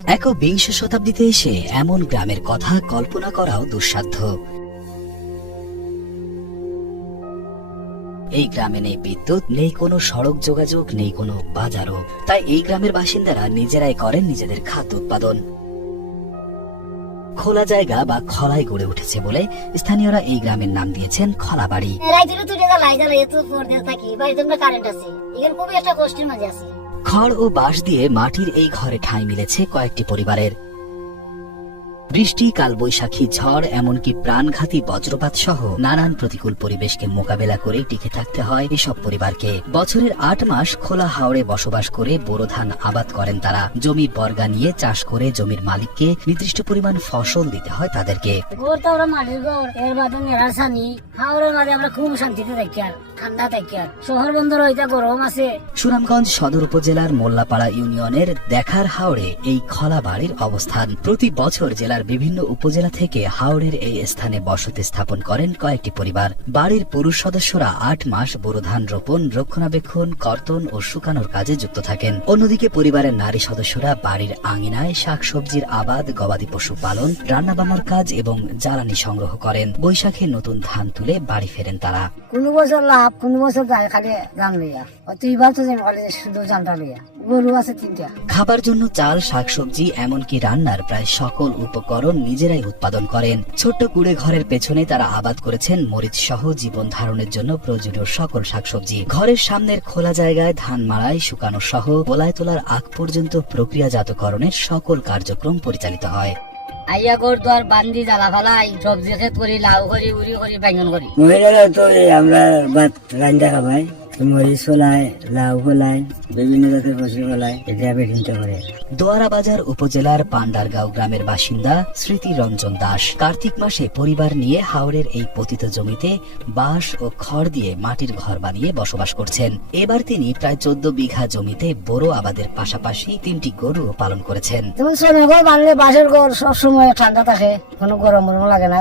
একবিংশ শতাব্দীতে এসে এমন গ্রামের কথা কল্পনা করাও দুঃসাধ্য। এই গ্রামে নেই বিদ্যুৎ, নেই কোনো সড়ক যোগাযোগ, নেই কোনো বাজারও। তাই এই গ্রামের বাসিন্দারা নিজেরাই করেন নিজেদের খাদ্য উৎপাদন। খোলা জায়গা বা খলায় গড়ে উঠেছে বলে স্থানীয়রা এই গ্রামের নাম দিয়েছেন খলাবাড়ি। খড় ও বাঁশ দিয়ে মাটির এই ঘরে ঠাঁই মিলেছে কয়েকটি পরিবারের। বৃষ্টি, কালবৈশাখী, ঝড়, এমনকি প্রাণঘাতী বজ্রপাত সহ নানান প্রতিকূল পরিবেশকে মোকাবেলা করে টিকে থাকতে হয় এসব পরিবারকে। বছরের 8 মাস খোলা হাওড়ে বসবাস করে বোরো ধান আবাদ করেন তারা। জমি বর্গা নিয়ে চাষ করে জমির মালিককে নির্দিষ্ট পরিমাণ ফসল দিতে হয় তাদেরকে। সুনামগঞ্জ সদর উপজেলার মোল্লাপাড়া ইউনিয়নের দেখার হাওড়ে এই খলা বাড়ির অবস্থান। প্রতি বছর জেলার বিভিন্ন উপজেলা থেকে হাওড়ের এই স্থানে বসতি স্থাপন করেন কয়েকটি পরিবার। বাড়ির পুরুষ সদস্যরা 8 মাস বোরো ধান রোপণ, রক্ষণাবেক্ষণ, কর্তন ও শুকানোর কাজে যুক্ত থাকেন। অন্যদিকে পরিবারের নারী সদস্যরা বাড়ির আঙিনায় শাকসবজির আবাদ, গবাদি পশু পালন, রান্নাবান্নার কাজ এবং জ্বালানি সংগ্রহ করেন। বৈশাখে নতুন ধান তুলে বাড়ি ফেরেন তারা। কোন বছর লাভ, কোন বছর খালি ধান লইয়া, অতবার তো শুধু ধানটা লইয়া। গরু আছে 3টা। খাবার জন্য চাল, শাকসবজি, এমনকি রান্নার প্রায় সকল উপকরণ নিজেরাই উৎপাদন করেন। ছোট্ট কুড়ে ঘরের পেছনে তারা আবাদ করেছেন মরিচ সহ জীবন ধারণের জন্য প্রয়োজনীয় সকল শাকসবজি। ঘরের সামনের খোলা জায়গায় ধান মাড়াই, শুকানো সহ গোলায় তোলার আগ পর্যন্ত প্রক্রিয়াজাতকরণের সকল কার্যক্রম পরিচালিত হয়। আইয়া ঘর দুয়ার বান্দি জ্বালা ফালাই, সবজি ক্ষেত করি, লাউ করি, উড়ি করি, বেঙ্গন করি। মহিলারা তো আমরা ভাত রান্না খাবাই, মরিচ ফলাই, লাউ ফলাই, বিভিন্ন জাতের ফসল ফলাই, এটা কিনতে পারে। দোয়ারা বাজার উপজেলার পান্ডারগাঁও গ্রামের বাসিন্দা স্মৃতি রঞ্জন দাস কার্তিক মাসে পরিবার নিয়ে হাওড়ের এই পতিত জমিতে বাঁশ ও খড় দিয়ে মাটির ঘর বানিয়ে বসবাস করছেন। এবার তিনি প্রায় 14 বিঘা জমিতে বোরো আবাদের পাশাপাশি 3টি গরু পালন করেছেন। যেমন সোনার ঘর বানলে বাঁশের ঘর সবসময় ঠান্ডা থাকে, কোনো গরম লাগে না,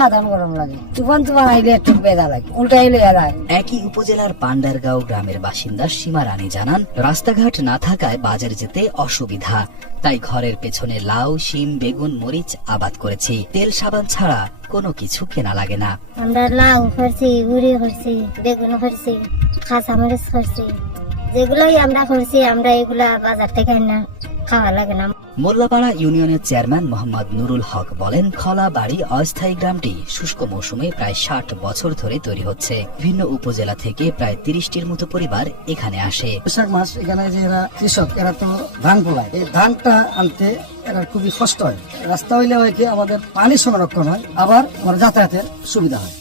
সাধারণ গরম লাগে। তুফান আইলে একটু বেদা লাগে, উল্টাইলে এরায়। একই উপজেলার পান্ডারগাঁও গ্রামের বাসিন্দা সীমা রানী জানান, রাস্তাঘাট না থাকায় বাজার যেতে অসুবিধা, তাই ঘরের পেছনে লাউ, শিম, বেগুন, মরিচ আবাদ করেছি। তেল সাবান ছাড়া কোনো কিছু কেনা লাগে না। আমরা লাউ করছি, উড়ি করছি, বেগুন করছি, কাঁচা মরিচ করছি, যেগুলোই আমরা করছি, আমরা এগুলা বাজার থেকে না খাওয়া লাগে না। মোল্লাপাড়া ইউনিয়নের চেয়ারম্যান মোহাম্মদ নুরুল হক বলেন, খলা বাড়ি অস্থায়ী গ্রামটি শুষ্ক মৌসুমে প্রায় 60 বছর ধরে তৈরি হচ্ছে। ভিন্ন উপজেলা থেকে প্রায় 30টির মতো পরিবার এখানে আসে। বৈশাখ মাস এখানে যে এরা কৃষক, এরা তো ধান ফলায়, এই ধানটা আনতে এরা খুবই কষ্ট হয়। রাস্তা হইলে হয় কি আমাদের পানি সংরক্ষণ হয়, আবার আমার যাতায়াতের সুবিধা হয়।